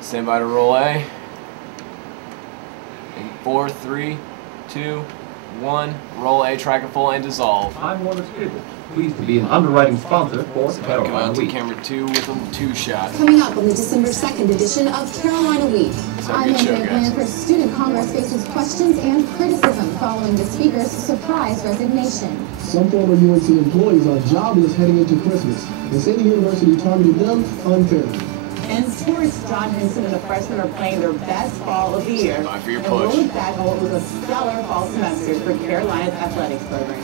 Stand by to roll A. In 4, 3, 2, 1. Roll A, track it full, and dissolve. I'm Warner Cable. Pleased to be an underwriting sponsor for Come out Carolina to Week. camera 2 with a 2-shot. Coming up on the December 2nd edition of Carolina Week. I'm Emmy plan for Student Congress faces questions and criticism following the Speaker's surprise resignation. Some former UNC employees are jobless heading into Christmas. They say the university targeted them unfairly. In sports, John Henson and the freshmen are playing their best fall of the year. Stand by for your and push. we'll look back on what was a stellar fall semester for Carolina's athletics program.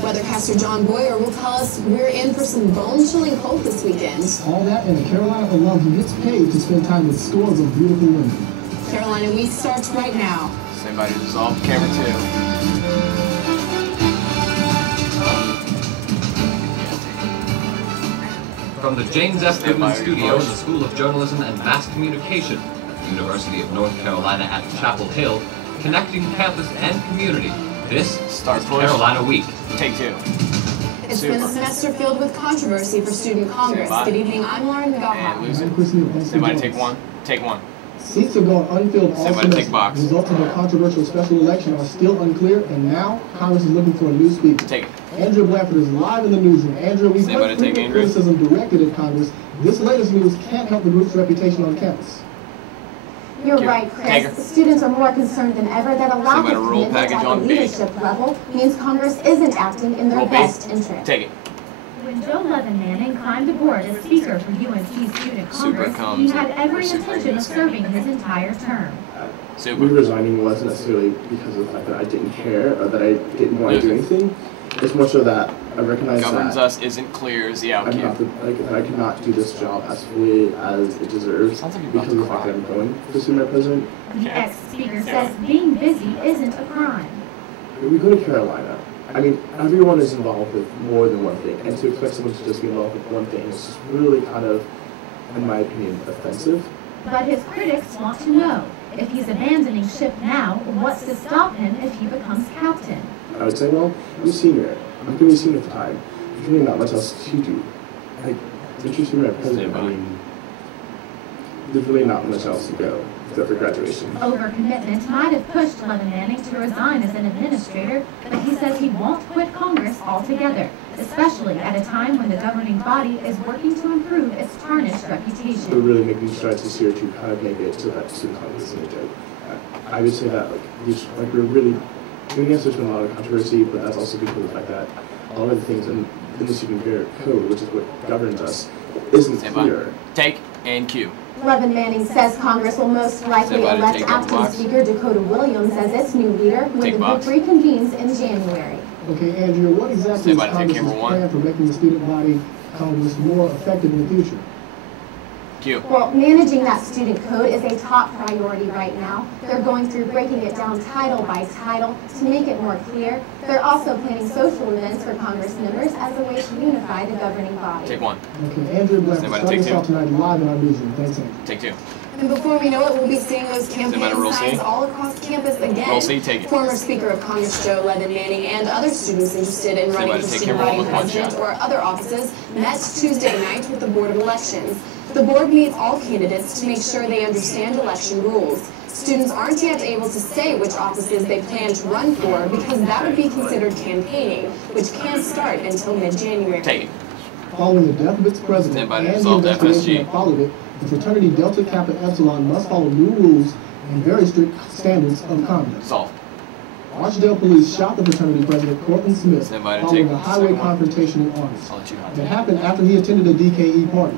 Weathercaster John Boyer will tell us we're in for some bone-chilling cold this weekend. All that and a Carolina alum who gets paid to spend time with scores of beautiful women. Carolina Week starts right now. Stand by to dissolve. Camera 2. From the James F. Goodman Studio in the School of Journalism and Mass Communication at the University of North Carolina at Chapel Hill, connecting campus and community. This is Carolina Week. Take 2. It's been a semester filled with controversy for Student Congress. Good evening, I'm Lauren And McGaugh. lose it. Stand by to take 1. Take 1. Seats have gone unfilled all Stand by to take semester. box. Results of the controversial special election are still unclear, and now Congress is looking for a new speaker. Take it. Andrea Blanford is live in the newsroom. Andrea, we've Stand by heard to take frequent Andrea. criticism directed at Congress. This latest news can't help the group's reputation on campus. You're Take right, her. Chris. Students are more concerned than ever that a lack Somebody of roll commitment package at on the B. leadership level means Congress isn't acting in their Roll B. best interest. Take it. When Joe Manning climbed aboard as Speaker for UNC Student Super Congress, comes he had every super intention of is. serving his entire term. Super. Me resigning wasn't necessarily because of the fact that I didn't care or that I didn't want to do anything. It's more so that I recognize Governs that us isn't clear as the I'm outcome. not that I cannot do this job as fully as it deserves Sounds like you're about because to of the fact cry. that I'm going to see my president. The ex-Speaker says being busy isn't a crime. We go to Carolina. I mean, everyone is involved with more than one thing, and to expect someone to just be involved with one thing is just really kind of, in my opinion, offensive. But his critics want to know, if he's abandoning ship now, what's to stop him if he becomes captain? I would say, well, I'm a senior. I'm going to be a senior for time. There's really not much else to do. Like, since you're senior president, I mean, there's really not much else to go except for graduation. Overcommitment might have pushed Manning to resign as an administrator, but he says he won't quit Congress altogether, especially at a time when the governing body is working to improve its tarnished We're reputation. really making strides this year to kind of make it so that student Congress isn't a joke. I would say that we're really, yes, there's been a lot of controversy, but that's also because of the fact that a lot of the things in the student code, which is what governs us, isn't Stand by. clear. Take and cue. Manning says Congress will most likely Stand by to elect take down the acting box. Speaker Dakota Williams as its new leader when Take the box. group reconvenes in January. Okay, Andrea, what exactly Stand is by to take Congress's camera 1. plan for making the student body Congress more effective in the future? Cue. Well, managing that student code is a top priority right now. They're going through breaking it down title by title to make it more clear. They're also planning social events for Congress members as a way to unify the governing body. Take 1. Okay, Andrea Blanford, Stand by to starting take us 2. off tonight live in our newsroom. Thanks, Andrea. Take 2. And before we know it, we'll be seeing those Stand by campaign to roll C. signs all across campus again. Roll C, take it. Former Speaker of Congress Joe Manning and other students interested in Stand by running to for take student camera 1 body with 1 president shot. or other offices met Tuesday night with the Board of Elections. The board meets all candidates to make sure they understand election rules. Students aren't yet able to say which offices they plan to run for because that would be considered campaigning, which can't start until mid-January. Take it. Following the death of its president Stand by to and the dissolve the investigation FSG. that followed it, the fraternity Delta Kappa Epsilon must follow new rules and very strict standards of conduct. Dissolve. Archdale police shot the fraternity president, Cortland Smith, Stand by to following take a highway second one. confrontation in August. I'll let you hide It that. happened after he attended a DKE party.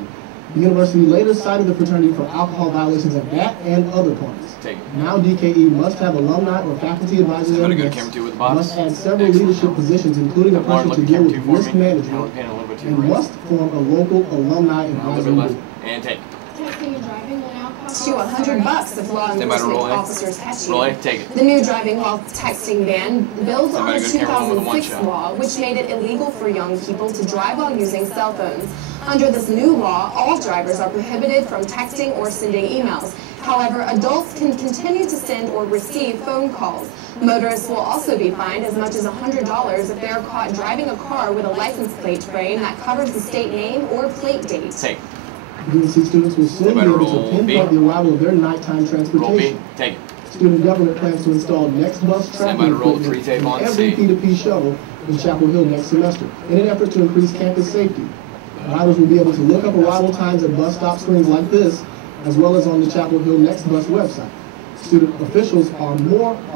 The university later cited the fraternity for alcohol violations at that and other parties. Take it. Now DKE must have alumni or faculty advisors Somebody and go to guests, camera 2 with the box. must add several Excellent. leadership positions, including a Lauren, person look to at deal camera with 2 for risk me. management, Pan a little bit to and your right. must form a local alumni A little advisory bit left. group. And take. Cost you $100 if law Stand by to roll enforcement A. officers catch you. Roll A, take it. The new driving while texting ban builds on a Somebody go camera 1 with a 1 2006 shot. law which made it illegal for young people to drive while using cell phones. Under this new law, all drivers are prohibited from texting or sending emails. However, adults can continue to send or receive phone calls. Motorists will also be fined as much as $100 if they are caught driving a car with a license plate frame that covers the state name or plate date. Take. UNC students will soon be able to pinpoint the arrival of their nighttime Roll B. transportation. Take it. Student government plans to install next bus Stand tracking by to roll the equipment pre-tape in on every C. P2P shuttle in Chapel Hill next semester in an effort to increase campus safety. Riders will be able to look up arrival times at bus stop screens like this, as well as on the Chapel Hill Next Bus website. Student officials are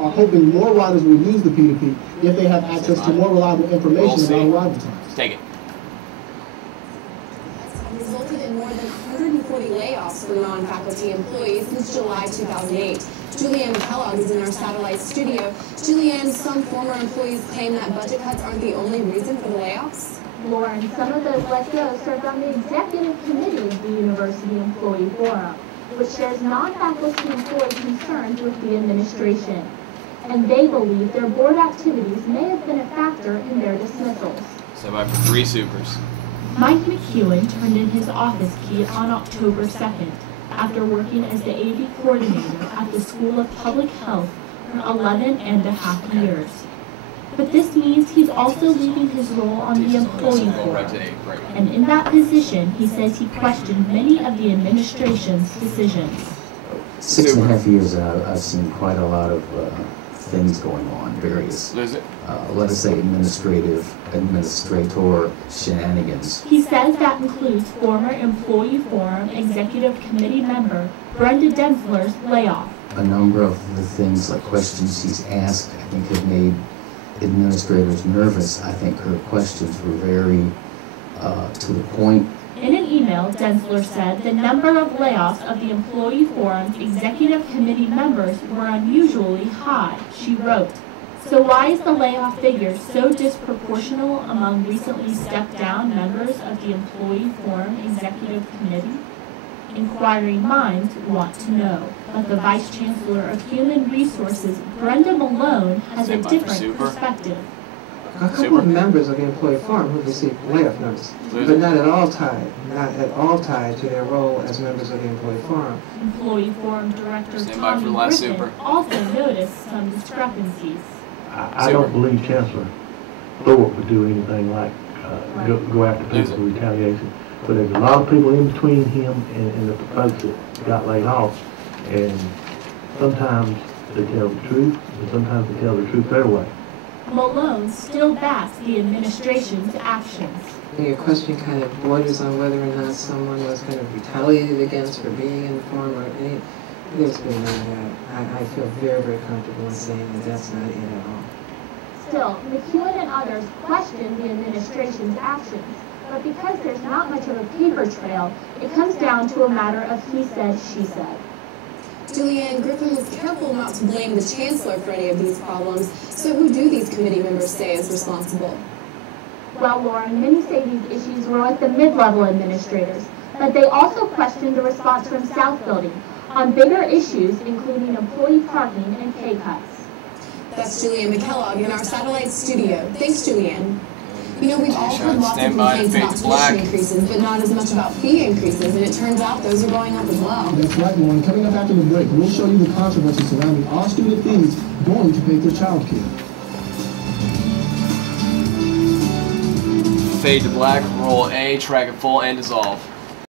hoping more riders will use the P2P if they have access to more reliable information about arrival times. Take it. Resulted in more than 140 layoffs for non-faculty employees since July 2008. Julianne Kellogg is in our satellite studio. Julianne, some former employees claim that budget cuts aren't the only reason for the layoffs. Lauren, some of those let go served on the executive committee of the University Employee Forum, which shares non-faculty employee concerns with the administration. And they believe their board activities may have been a factor in their dismissals. Stand by for 3 supers. Mike McEwen turned in his office key on October 2nd after working as the AV coordinator at the School of Public Health for 11.5 years. But this means he's also leaving his role on the employee board. And in that position, he says he questioned many of the administration's decisions. 6.5 years, I've seen quite a lot of things going on, various, let us say, administrator shenanigans. He says that includes former Employee Forum Executive Committee member Brenda Densler's layoff. A number of the things, like questions he's asked, I think have made administrators nervous. I think her questions were very to the point. In an email, Densler said the number of layoffs of the Employee Forum's Executive Committee members were unusually high. She wrote, "So why is the layoff figure so disproportional among recently stepped down members of the Employee Forum Executive Committee? Inquiring minds want to know." But the Vice Chancellor of Human Resources, Brenda Malone, has a different perspective. A couple of members of the Employee Forum who received layoff notice, but not at all tied to their role as members of the Employee Forum. Employee Forum Director Tommy Griffin also noticed some discrepancies. I don't believe Chancellor Thorpe would do anything like go after people for retaliation. But there's a lot of people in between him and the folks that got laid off, and sometimes they tell the truth, and sometimes they tell the truth their way. Malone still backs the administration's actions. Your question kind of borders on whether or not someone was kind of retaliated against for being in the forum or any. There's been none of that. I feel very, very comfortable in saying that that's not it at all. Still, McEwen and others question the administration's actions. But because there's not much of a paper trail, it comes down to a matter of he said, she said. Julianne, Griffin was careful not to blame the Chancellor for any of these problems, so who do these committee members say is responsible? Well, Lauren, many say these issues were with the mid-level administrators, but they also questioned the response from South Building on bigger issues, including employee parking and pay cuts. That's Julianne McKellogg in our satellite studio. Thanks, Julianne. You know, we've all heard lots of complaints about tuition increases, but not as much about fee increases, and it turns out those are going up as well. That's right, Lauren. Coming up after the break, we'll show you the controversy surrounding all student fees going to pay for child care. Fade to black, roll A, track it full, and dissolve.